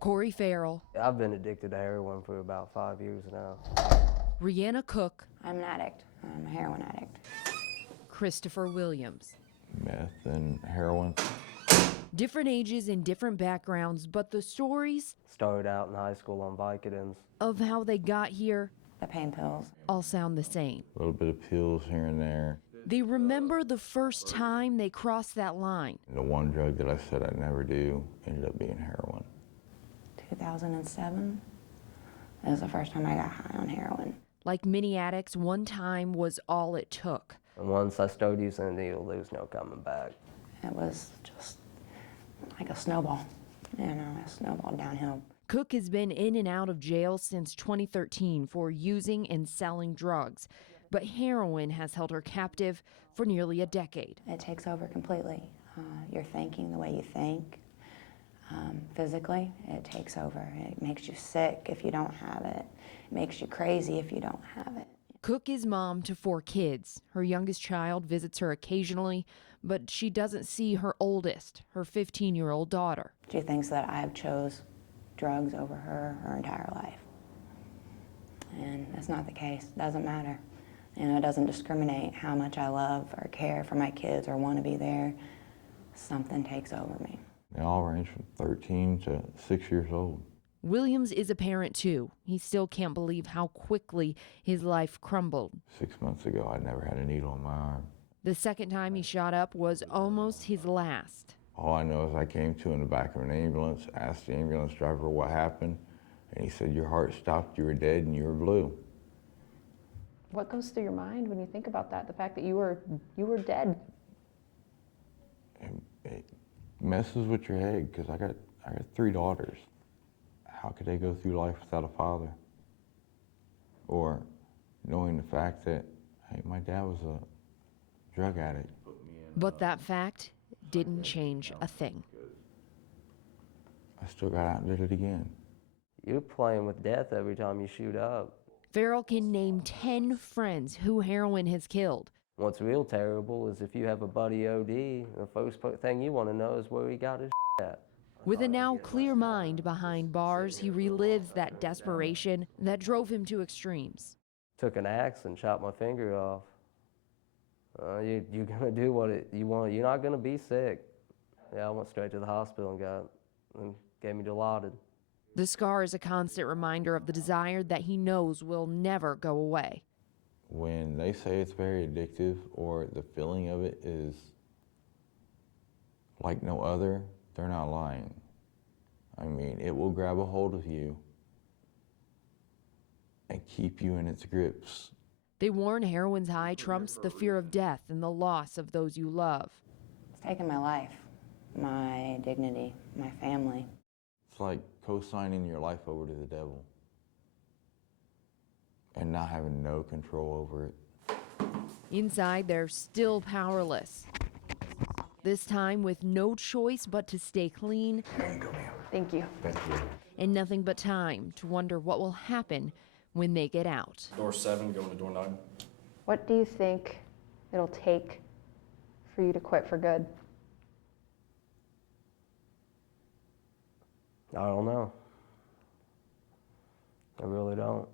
Corey Farrell. I've been addicted to heroin for about 5 years now. Rihanna Cook. I'm an addict. I'm a heroin addict. Christopher Williams. Meth and heroin. Different ages and different backgrounds, but the stories Started out in high school on Vicodins. of how they got here The pain pills. all sound the same. A little bit of pills here and there. They remember the first time they crossed that line. The one drug that I said I'd never do ended up being heroin. 2007 is the first time I got high on heroin. Like many addicts, one time was all it took. And once I started using a needle, there was no coming back. It was just like a snowball, a snowball downhill. Cook has been in and out of jail since 2013 for using and selling drugs, but heroin has held her captive for nearly a decade. It takes over completely. You're thinking the way you think. Physically, it takes over. It makes you sick if you don't have it. It makes you crazy if you don't have it. Cook is mom to 4 kids. Her youngest child visits her occasionally, but she doesn't see her oldest, her 15-year-old daughter. She thinks that I have chose drugs over her entire life. And that's not the case. It doesn't matter. It doesn't discriminate how much I love or care for my kids or want to be there. Something takes over me. They all range from 13 to 6 years old. Williams is a parent too. He still can't believe how quickly his life crumbled. 6 months ago, I never had a needle in my arm. The second time he shot up was almost his last. All I know is I came to in the back of an ambulance, asked the ambulance driver what happened, and he said, your heart stopped, you were dead, and you were blue. What goes through your mind when you think about that, the fact that you were dead? It messes with your head, because I got 3 daughters. How could they go through life without a father? Or knowing the fact that, hey, my dad was a drug addict. But that fact didn't change a thing. I still got out and did it again. You're playing with death every time you shoot up. Farrell can name 10 friends who heroin has killed. What's real terrible is if you have a buddy OD, the first thing you want to know is where he got his at. With a now clear mind behind bars, he relives that desperation that drove him to extremes. Took an axe and chopped my finger off. You're gonna do what you want. You're not gonna be sick. Yeah, I went straight to the hospital and gave me Dilaudid. The scar is a constant reminder of the desire that he knows will never go away. When they say it's very addictive or the feeling of it is like no other, they're not lying. I mean, it will grab a hold of you and keep you in its grips. They warn heroin's high trumps the fear of death and the loss of those you love. It's taken my life, my dignity, my family. It's like co-signing your life over to the devil and not having no control over it. Inside, they're still powerless. This time with no choice but to stay clean. There you go, ma'am. Thank you. Thank you. And nothing but time to wonder what will happen when they get out. Door 7 going to door 9. What do you think it'll take for you to quit for good? I don't know. I really don't.